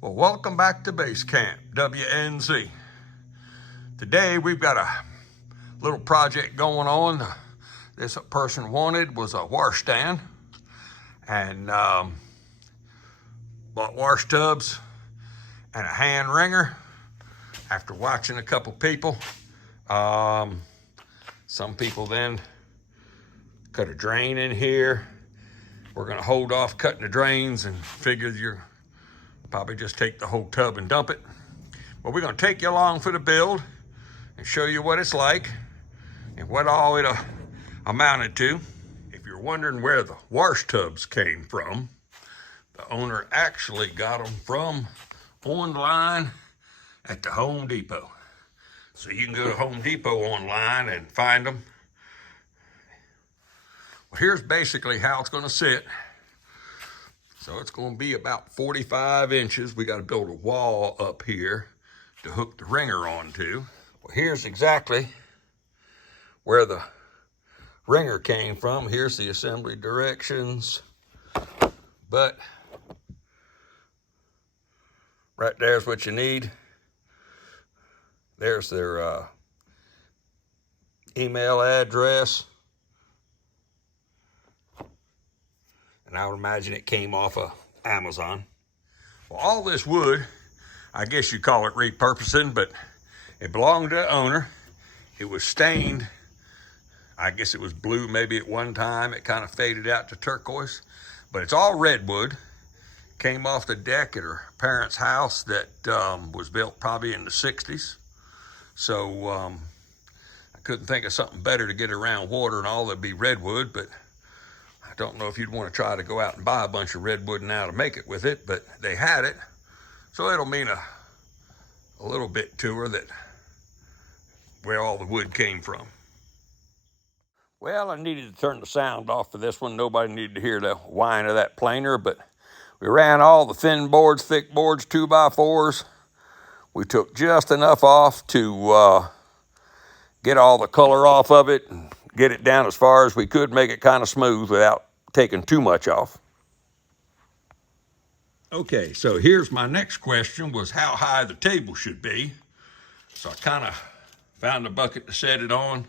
Well, welcome back to Base Camp, WNZ. Today we've got a little project going on. This person wanted was a wash stand, and bought wash tubs and a hand wringer after watching a couple people. Some people then cut a drain in here. We're gonna hold off cutting the drains and figure you're probably just take the whole tub and dump it. But we're gonna take you along for the build and show you what it's like and what all it amounted to. If you're wondering where the wash tubs came from, the owner actually got them from online at the Home Depot. So you can go to Home Depot online and find them. Well, here's basically how it's gonna sit. So it's going to be about 45 inches. We got to build a wall up here to hook the wringer onto. Well, here's exactly where the wringer came from. Here's the assembly directions. But right there's what you need. There's their email address. And I would imagine it came off of Amazon. Well, all this wood, I guess you call it repurposing, but it belonged to the owner. It was stained. I guess it was blue maybe at one time. It kind of faded out to turquoise, but it's all redwood. Came off the deck at her parents' house that was built probably in the 60s. So I couldn't think of something better to get around water and all that'd be redwood, but I don't know if you'd want to try to go out and buy a bunch of redwood now to make it with it, but they had it. So it'll mean a little bit to her that where all the wood came from. Well, I needed to turn the sound off for this one. Nobody needed to hear the whine of that planer, but we ran all the thin boards, thick boards, 2x4s. We took just enough off to get all the color off of it and get it down as far as we could, make it kind of smooth without taking too much off. Okay, so here's my next question was how high the table should be. So I kind of found a bucket to set it on,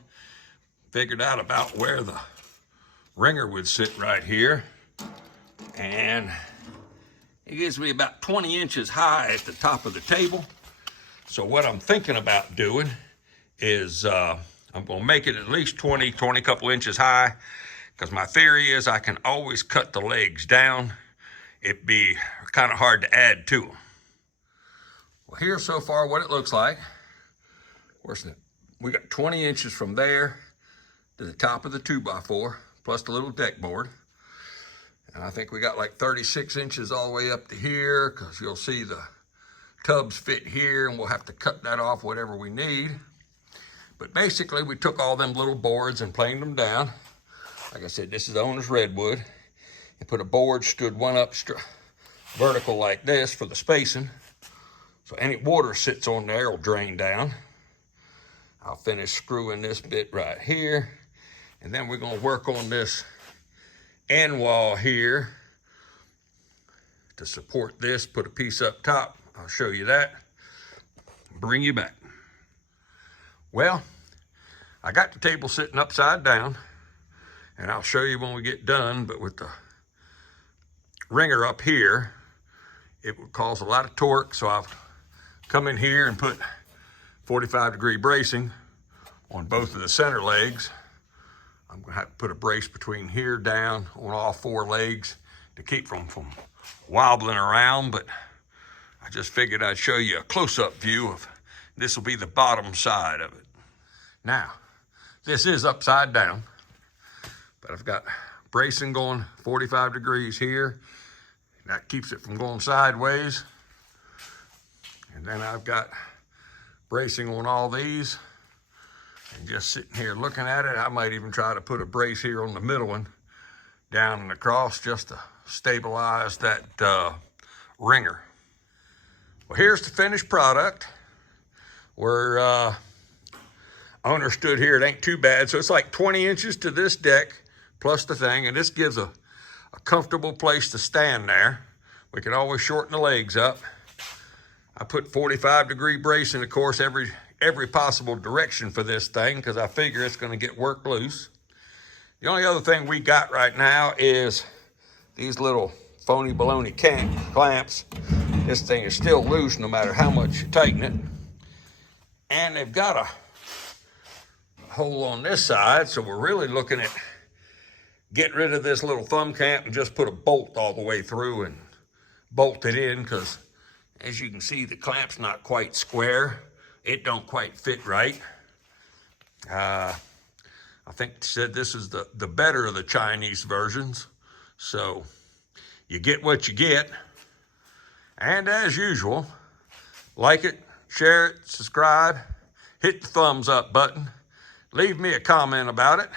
figured out about where the wringer would sit right here. And it gives me about 20 inches high at the top of the table. So what I'm thinking about doing is I'm gonna make it at least 20 couple inches high, because my theory is I can always cut the legs down. It'd be kind of hard to add to them. Well, here's so far what it looks like. Of course, we got 20 inches from there to the top of the 2x4, plus the little deck board. And I think we got like 36 inches all the way up to here, because you'll see the tubs fit here, and we'll have to cut that off whatever we need. But basically, we took all them little boards and planed them down. Like I said, this is the owner's redwood. And put a board, stood one up vertical like this for the spacing. So any water sits on there will drain down. I'll finish screwing this bit right here. And then we're gonna work on this end wall here to support this, put a piece up top. I'll show you that, bring you back. Well, I got the table sitting upside down, and I'll show you when we get done, but with the wringer up here, it would cause a lot of torque, so I've come in here and put 45-degree bracing on both of the center legs. I'm gonna have to put a brace between here down on all 4 legs to keep them from wobbling around, but I just figured I'd show you a close-up view of this will be the bottom side of it. Now, this is upside down, but I've got bracing going 45 degrees here. That keeps it from going sideways. And then I've got bracing on all these. And just sitting here looking at it, I might even try to put a brace here on the middle one, down and across, just to stabilize that wringer. Well, here's the finished product. Where owner stood here, it ain't too bad. So it's like 20 inches to this deck plus the thing, and this gives a comfortable place to stand there. We can always shorten the legs up. I put 45-degree bracing, of course, every possible direction for this thing because I figure it's going to get worked loose. The only other thing we got right now is these little phony baloney clamps. This thing is still loose no matter how much you tighten it. And they've got a hole on this side, so we're really looking at getting rid of this little thumb clamp and just put a bolt all the way through and bolt it in, because as you can see, the clamp's not quite square. It don't quite fit right. I think they said this is the better of the Chinese versions. So you get what you get. And as usual, like it, share it, subscribe, hit the thumbs up button, leave me a comment about it,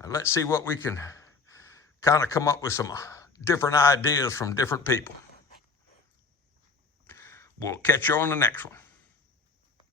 and let's see what we can kind of come up with some different ideas from different people. We'll catch you on the next one.